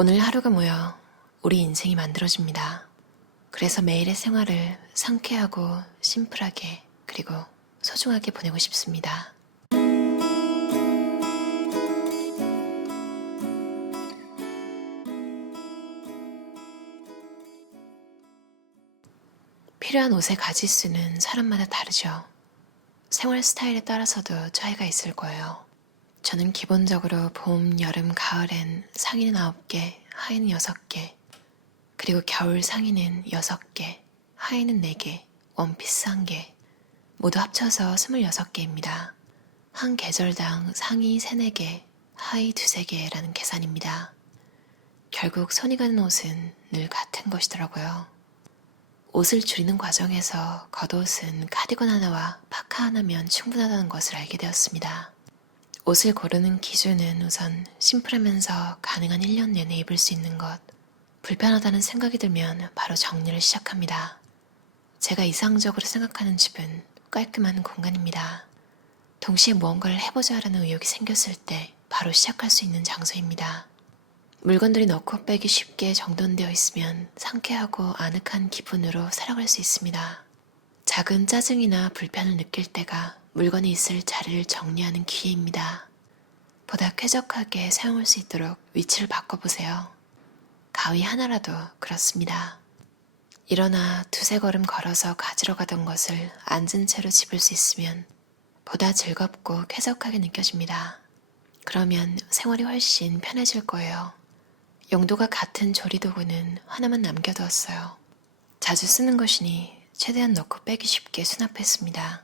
오늘 하루가 모여 우리 인생이 만들어집니다. 그래서 매일의 생활을 상쾌하고 심플하게 그리고 소중하게 보내고 싶습니다. 필요한 옷의 가짓수는 사람마다 다르죠. 생활 스타일에 따라서도 차이가 있을 거예요. 저는 기본적으로 봄, 여름, 가을엔 상의는 9개, 하의는 6개, 그리고 겨울 상의는 6개, 하의는 4개, 원피스 1개, 모두 합쳐서 26개입니다. 한 계절당 상의 3, 4개, 하의 2, 3개라는 계산입니다. 결국 손이 가는 옷은 늘 같은 것이더라고요. 옷을 줄이는 과정에서 겉옷은 카디건 하나와 파카 하나면 충분하다는 것을 알게 되었습니다. 옷을 고르는 기준은 우선 심플하면서 가능한 1년 내내 입을 수 있는 것, 불편하다는 생각이 들면 바로 정리를 시작합니다. 제가 이상적으로 생각하는 집은 깔끔한 공간입니다. 동시에 무언가를 해보자라는 의욕이 생겼을 때 바로 시작할 수 있는 장소입니다. 물건들이 넣고 빼기 쉽게 정돈되어 있으면 상쾌하고 아늑한 기분으로 살아갈 수 있습니다. 작은 짜증이나 불편을 느낄 때가 물건이 있을 자리를 정리하는 기회입니다. 보다 쾌적하게 사용할 수 있도록 위치를 바꿔보세요. 가위 하나라도 그렇습니다. 일어나 2, 3걸음 걸어서 가지러 가던 것을 앉은 채로 집을 수 있으면 보다 즐겁고 쾌적하게 느껴집니다. 그러면 생활이 훨씬 편해질 거예요. 용도가 같은 조리도구는 하나만 남겨두었어요. 자주 쓰는 것이니 최대한 넣고 빼기 쉽게 수납했습니다.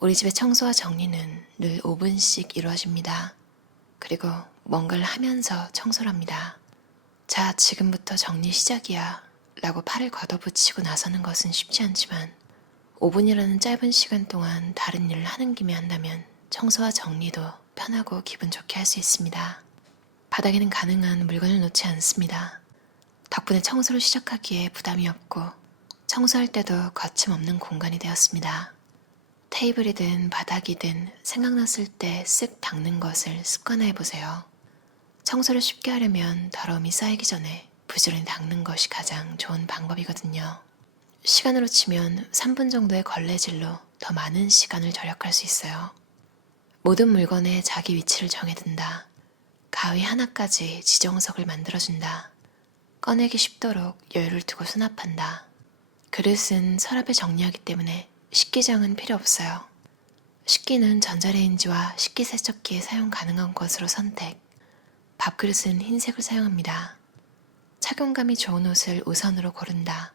우리 집의 청소와 정리는 늘 5분씩 이루어집니다. 그리고 뭔가를 하면서 청소를 합니다. 자, 지금부터 정리 시작이야 라고 팔을 걷어붙이고 나서는 것은 쉽지 않지만 5분이라는 짧은 시간 동안 다른 일을 하는 김에 한다면 청소와 정리도 편하고 기분 좋게 할 수 있습니다. 바닥에는 가능한 물건을 놓지 않습니다. 덕분에 청소를 시작하기에 부담이 없고 청소할 때도 거침없는 공간이 되었습니다. 테이블이든 바닥이든 생각났을 때 쓱 닦는 것을 습관화해보세요. 청소를 쉽게 하려면 더러움이 쌓이기 전에 부지런히 닦는 것이 가장 좋은 방법이거든요. 시간으로 치면 3분 정도의 걸레질로 더 많은 시간을 절약할 수 있어요. 모든 물건에 자기 위치를 정해둔다. 가위 하나까지 지정석을 만들어준다. 꺼내기 쉽도록 여유를 두고 수납한다. 그릇은 서랍에 정리하기 때문에 식기장은 필요 없어요. 식기는 전자레인지와 식기세척기에 사용 가능한 것으로 선택. 밥그릇은 흰색을 사용합니다. 착용감이 좋은 옷을 우선으로 고른다.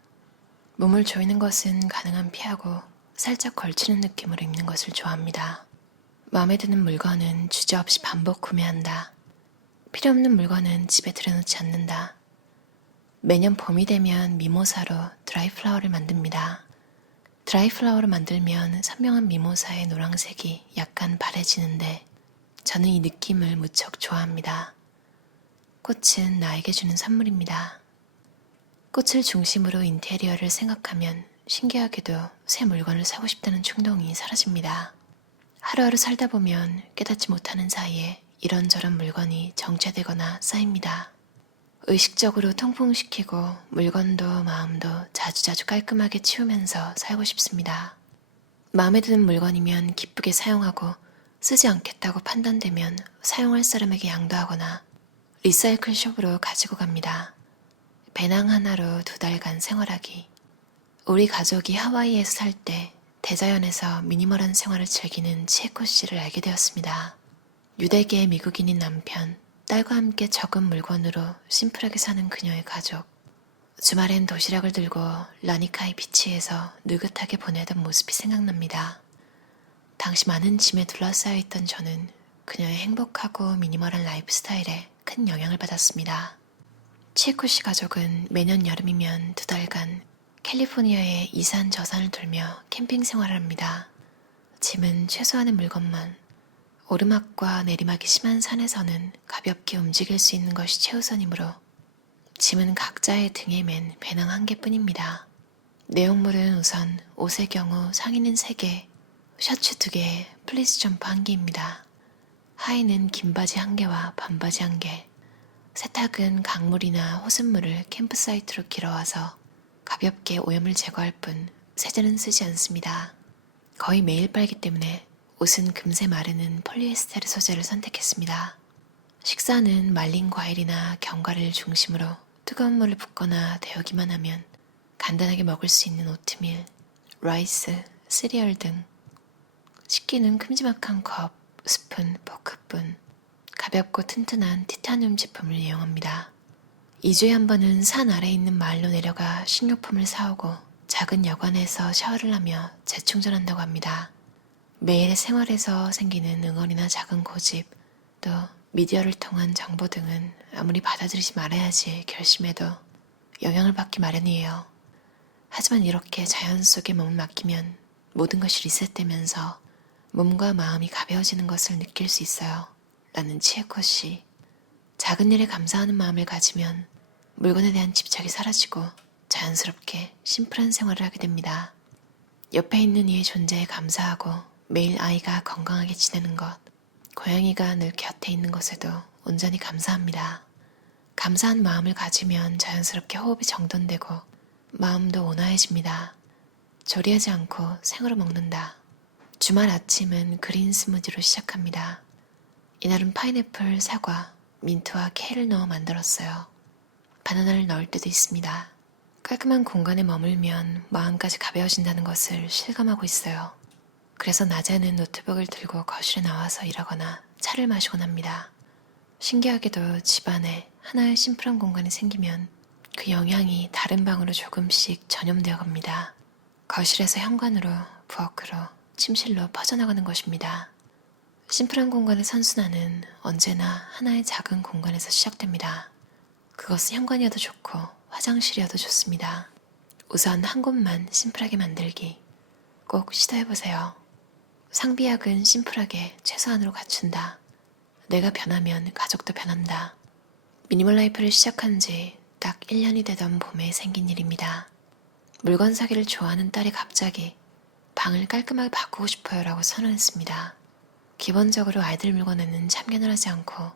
몸을 조이는 것은 가능한 피하고 살짝 걸치는 느낌으로 입는 것을 좋아합니다. 마음에 드는 물건은 주저없이 반복 구매한다. 필요 없는 물건은 집에 들여놓지 않는다. 매년 봄이 되면 미모사로 드라이플라워를 만듭니다. 드라이플라워를 만들면 선명한 미모사의 노란색이 약간 바래지는데 저는 이 느낌을 무척 좋아합니다. 꽃은 나에게 주는 선물입니다. 꽃을 중심으로 인테리어를 생각하면 신기하게도 새 물건을 사고 싶다는 충동이 사라집니다. 하루하루 살다 보면 깨닫지 못하는 사이에 이런저런 물건이 정체되거나 쌓입니다. 의식적으로 통풍시키고 물건도 마음도 자주자주 깔끔하게 치우면서 살고 싶습니다. 마음에 드는 물건이면 기쁘게 사용하고 쓰지 않겠다고 판단되면 사용할 사람에게 양도하거나 리사이클 숍으로 가지고 갑니다. 배낭 하나로 2달간 생활하기. 우리 가족이 하와이에서 살 때 대자연에서 미니멀한 생활을 즐기는 치에코 씨를 알게 되었습니다. 유대계의 미국인인 남편, 딸과 함께 적은 물건으로 심플하게 사는 그녀의 가족. 주말엔 도시락을 들고 라니카이 비치에서 느긋하게 보내던 모습이 생각납니다. 당시 많은 짐에 둘러싸여 있던 저는 그녀의 행복하고 미니멀한 라이프 스타일에 큰 영향을 받았습니다. 치에코 씨 가족은 매년 여름이면 2달간 캘리포니아의 이산 저산을 돌며 캠핑 생활을 합니다. 짐은 최소한의 물건만. 오르막과 내리막이 심한 산에서는 가볍게 움직일 수 있는 것이 최우선이므로 짐은 각자의 등에 맨 배낭 1개뿐입니다. 내용물은 우선 옷의 경우 상의는 3개, 셔츠 2개, 플리스 점퍼 1개입니다. 하의는 긴 바지 1개와 반바지 1개, 세탁은 강물이나 호숫물을 캠프사이트로 길어와서 가볍게 오염을 제거할 뿐 세제는 쓰지 않습니다. 거의 매일 빨기 때문에 옷은 금세 마르는 폴리에스테르 소재를 선택했습니다. 식사는 말린 과일이나 견과류를 중심으로 뜨거운 물을 붓거나 데우기만 하면 간단하게 먹을 수 있는 오트밀, 라이스, 시리얼 등 식기는 큼지막한 컵, 스푼, 포크뿐 가볍고 튼튼한 티타늄 제품을 이용합니다. 2주에 한 번은 산 아래에 있는 마을로 내려가 식료품을 사오고 작은 여관에서 샤워를 하며 재충전한다고 합니다. 매일의 생활에서 생기는 응어리나 작은 고집, 또 미디어를 통한 정보 등은 아무리 받아들이지 말아야지 결심해도 영향을 받기 마련이에요. 하지만 이렇게 자연 속에 몸을 맡기면 모든 것이 리셋되면서 몸과 마음이 가벼워지는 것을 느낄 수 있어요. 라는 치에코 씨. 작은 일에 감사하는 마음을 가지면 물건에 대한 집착이 사라지고 자연스럽게 심플한 생활을 하게 됩니다. 옆에 있는 이의 존재에 감사하고 매일 아이가 건강하게 지내는 것, 고양이가 늘 곁에 있는 것에도 온전히 감사합니다. 감사한 마음을 가지면 자연스럽게 호흡이 정돈되고 마음도 온화해집니다. 조리하지 않고 생으로 먹는다. 주말 아침은 그린 스무디로 시작합니다. 이날은 파인애플, 사과, 민트와 케일을 넣어 만들었어요. 바나나를 넣을 때도 있습니다. 깔끔한 공간에 머물면 마음까지 가벼워진다는 것을 실감하고 있어요. 그래서 낮에는 노트북을 들고 거실에 나와서 일하거나 차를 마시곤 합니다. 신기하게도 집안에 하나의 심플한 공간이 생기면 그 영향이 다른 방으로 조금씩 전염되어 갑니다. 거실에서 현관으로, 부엌으로, 침실로 퍼져나가는 것입니다. 심플한 공간의 선순환은 언제나 하나의 작은 공간에서 시작됩니다. 그것은 현관이어도 좋고 화장실이어도 좋습니다. 우선 한 곳만 심플하게 만들기. 꼭 시도해보세요. 상비약은 심플하게 최소한으로 갖춘다. 내가 변하면 가족도 변한다. 미니멀 라이프를 시작한 지 딱 1년이 되던 봄에 생긴 일입니다. 물건 사기를 좋아하는 딸이 갑자기 방을 깔끔하게 바꾸고 싶어요 라고 선언했습니다. 기본적으로 아이들 물건에는 참견을 하지 않고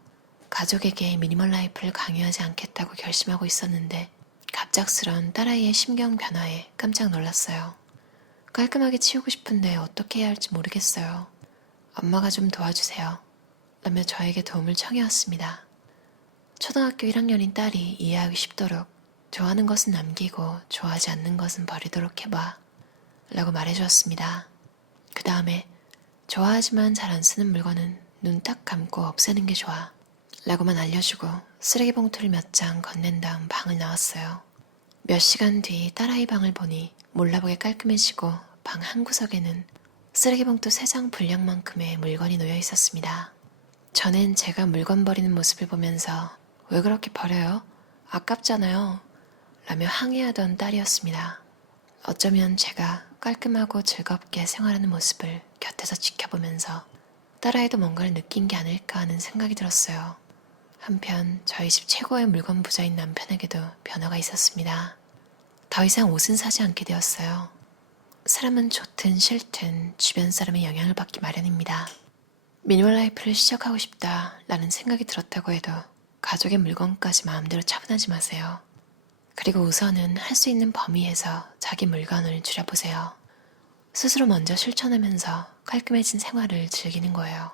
가족에게 미니멀 라이프를 강요하지 않겠다고 결심하고 있었는데 갑작스런 딸아이의 심경 변화에 깜짝 놀랐어요. 깔끔하게 치우고 싶은데 어떻게 해야 할지 모르겠어요. 엄마가 좀 도와주세요. 라며 저에게 도움을 청해왔습니다. 초등학교 1학년인 딸이 이해하기 쉽도록 좋아하는 것은 남기고 좋아하지 않는 것은 버리도록 해봐 라고 말해주었습니다. 그 다음에 좋아하지만 잘 안 쓰는 물건은 눈 딱 감고 없애는 게 좋아 라고만 알려주고 쓰레기 봉투를 몇 장 건넨 다음 방을 나왔어요. 몇 시간 뒤 딸아이 방을 보니 몰라보게 깔끔해지고 방 한 구석에는 쓰레기 봉투 3장 분량만큼의 물건이 놓여 있었습니다. 저는 제가 물건 버리는 모습을 보면서 왜 그렇게 버려요? 아깝잖아요. 라며 항의하던 딸이었습니다. 어쩌면 제가 깔끔하고 즐겁게 생활하는 모습을 곁에서 지켜보면서 딸아이도 뭔가를 느낀 게 아닐까 하는 생각이 들었어요. 한편 저희 집 최고의 물건 부자인 남편에게도 변화가 있었습니다. 더 이상 옷은 사지 않게 되었어요. 사람은 좋든 싫든 주변 사람의 영향을 받기 마련입니다. 미니멀 라이프를 시작하고 싶다 라는 생각이 들었다고 해도 가족의 물건까지 마음대로 처분하지 마세요. 그리고 우선은 할 수 있는 범위에서 자기 물건을 줄여보세요. 스스로 먼저 실천하면서 깔끔해진 생활을 즐기는 거예요.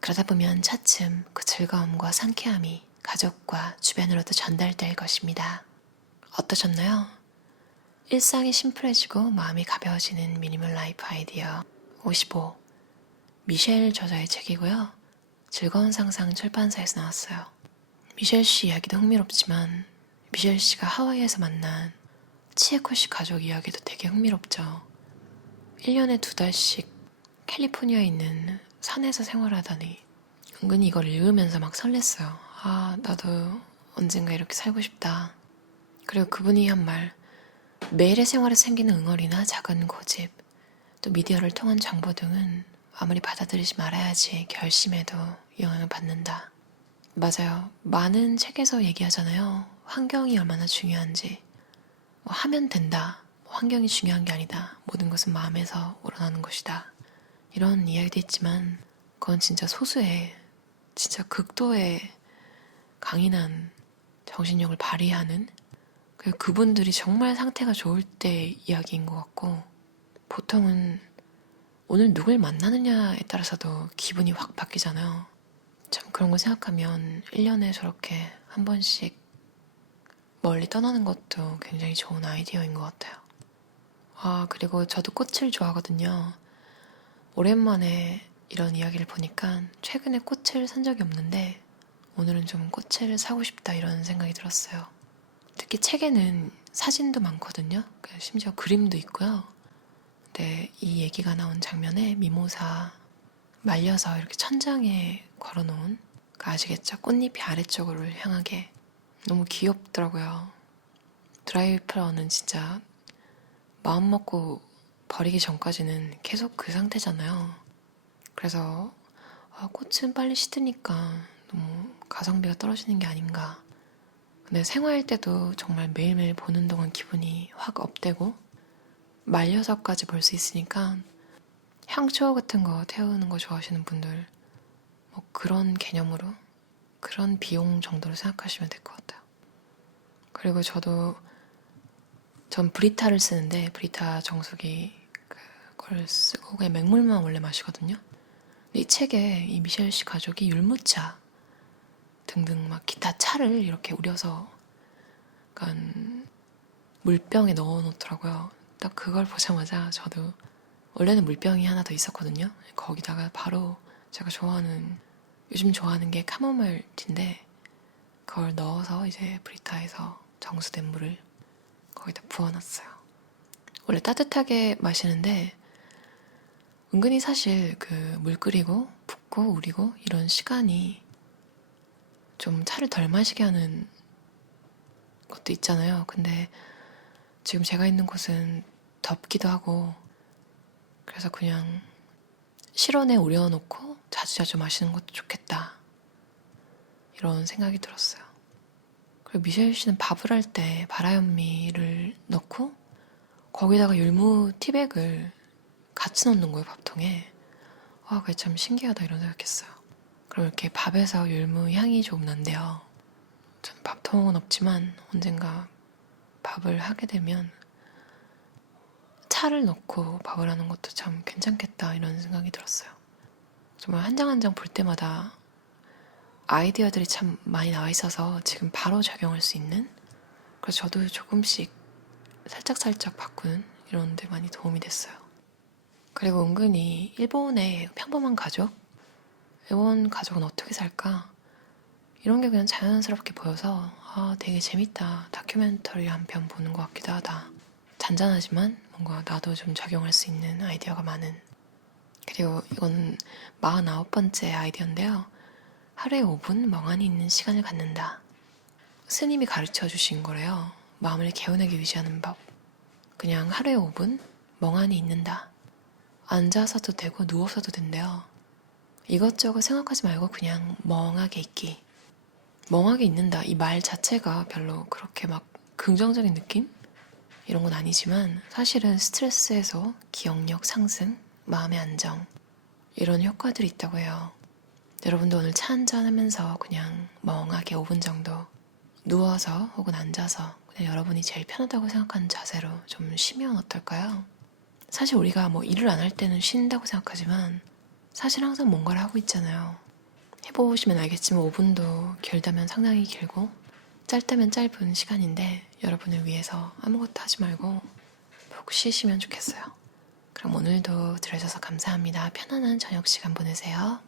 그러다 보면 차츰 그 즐거움과 상쾌함이 가족과 주변으로도 전달될 것입니다. 어떠셨나요? 일상이 심플해지고 마음이 가벼워지는 미니멀 라이프 아이디어 55. 미셸 저자의 책이고요. 즐거운 상상 출판사에서 나왔어요. 미셸 씨 이야기도 흥미롭지만 미셸 씨가 하와이에서 만난 치에코 씨 가족 이야기도 되게 흥미롭죠. 1년에 2달씩 캘리포니아에 있는 산에서 생활하다니 은근히 이걸 읽으면서 막 설렜어요. 아, 나도 언젠가 이렇게 살고 싶다. 그리고 그분이 한 말, 매일의 생활에 생기는 응어리나 작은 고집, 또 미디어를 통한 정보 등은 아무리 받아들이지 말아야지 결심해도 영향을 받는다. 맞아요. 많은 책에서 얘기하잖아요. 환경이 얼마나 중요한지. 하면 된다. 환경이 중요한 게 아니다. 모든 것은 마음에서 우러나는 것이다. 이런 이야기도 있지만 그건 진짜 소수의, 진짜 극도의 강인한 정신력을 발휘하는 그분들이 정말 상태가 좋을 때 이야기인 것 같고, 보통은 오늘 누굴 만나느냐에 따라서도 기분이 확 바뀌잖아요. 참 그런 거 생각하면 1년에 저렇게 한 번씩 멀리 떠나는 것도 굉장히 좋은 아이디어인 것 같아요. 그리고 저도 꽃을 좋아하거든요. 오랜만에 이런 이야기를 보니까 최근에 꽃을 산 적이 없는데 오늘은 좀 꽃을 사고 싶다 이런 생각이 들었어요. 특히 책에는 사진도 많거든요. 심지어 그림도 있고요. 근데 이 얘기가 나온 장면에 미모사 말려서 이렇게 천장에 걸어놓은, 아시겠죠? 꽃잎이 아래쪽으로 향하게 너무 귀엽더라고요. 드라이 플라워는 진짜 마음 먹고 버리기 전까지는 계속 그 상태잖아요. 그래서 꽃은 빨리 시드니까 너무 가성비가 떨어지는 게 아닌가. 근데 생화일 때도 정말 매일매일 보는 동안 기분이 확 업되고 말려서까지 볼 수 있으니까 향초 같은 거 태우는 거 좋아하시는 분들 뭐 그런 개념으로, 그런 비용 정도로 생각하시면 될 것 같아요. 그리고 전 브리타를 쓰는데, 브리타 정수기 그걸 쓰고 그냥 맹물만 원래 마시거든요. 이 책에 이 미셸 씨 가족이 율무차 등등 막 기타 차를 이렇게 우려서 약간 물병에 넣어 놓더라고요. 딱 그걸 보자마자 저도, 원래는 물병이 하나 더 있었거든요. 거기다가 바로 제가 요즘 좋아하는 게 카모마일 티인데 그걸 넣어서 이제 브리타에서 정수된 물을 거기다 부어놨어요. 원래 따뜻하게 마시는데 은근히 사실 물 끓이고 붓고 우리고 이런 시간이 좀 차를 덜 마시게 하는 것도 있잖아요. 근데 지금 제가 있는 곳은 덥기도 하고 그래서 그냥 실온에 우려놓고 자주자주 마시는 것도 좋겠다 이런 생각이 들었어요. 그리고 미셸 씨는 밥을 할 때 바라현미를 넣고 거기다가 율무 티백을 같이 넣는 거예요, 밥통에. 그게 참 신기하다 이런 생각했어요. 그럼 이렇게 밥에서 율무 향이 조금 난대요. 전 밥통은 없지만 언젠가 밥을 하게 되면 차를 넣고 밥을 하는 것도 참 괜찮겠다 이런 생각이 들었어요. 정말 한 장 한 장 볼 때마다 아이디어들이 참 많이 나와 있어서 지금 바로 적용할 수 있는, 그래서 저도 조금씩 살짝살짝 바꾸는 이런 데 많이 도움이 됐어요. 그리고 은근히 일본의 평범한 가족? 일본 가족은 어떻게 살까? 이런 게 그냥 자연스럽게 보여서 되게 재밌다. 다큐멘터리 한 편 보는 것 같기도 하다. 잔잔하지만 뭔가 나도 좀 적용할 수 있는 아이디어가 많은. 그리고 이건 49번째 아이디어인데요. 하루에 5분 멍하니 있는 시간을 갖는다. 스님이 가르쳐 주신 거래요. 마음을 개운하게 유지하는 법. 그냥 하루에 5분 멍하니 있는다. 앉아서도 되고 누워서도 된대요. 이것저것 생각하지 말고 그냥 멍하게 있기. 멍하게 있는다. 이 말 자체가 별로 그렇게 막 긍정적인 느낌? 이런 건 아니지만 사실은 스트레스 해소, 기억력 상승, 마음의 안정 이런 효과들이 있다고 해요. 여러분도 오늘 차 한잔 하면서 그냥 멍하게 5분 정도 누워서 혹은 앉아서 그냥 여러분이 제일 편하다고 생각하는 자세로 좀 쉬면 어떨까요? 사실 우리가 뭐 일을 안 할 때는 쉰다고 생각하지만 사실 항상 뭔가를 하고 있잖아요. 해보시면 알겠지만 5분도 길다면 상당히 길고 짧다면 짧은 시간인데 여러분을 위해서 아무것도 하지 말고 푹 쉬시면 좋겠어요. 그럼 오늘도 들어주셔서 감사합니다. 편안한 저녁 시간 보내세요.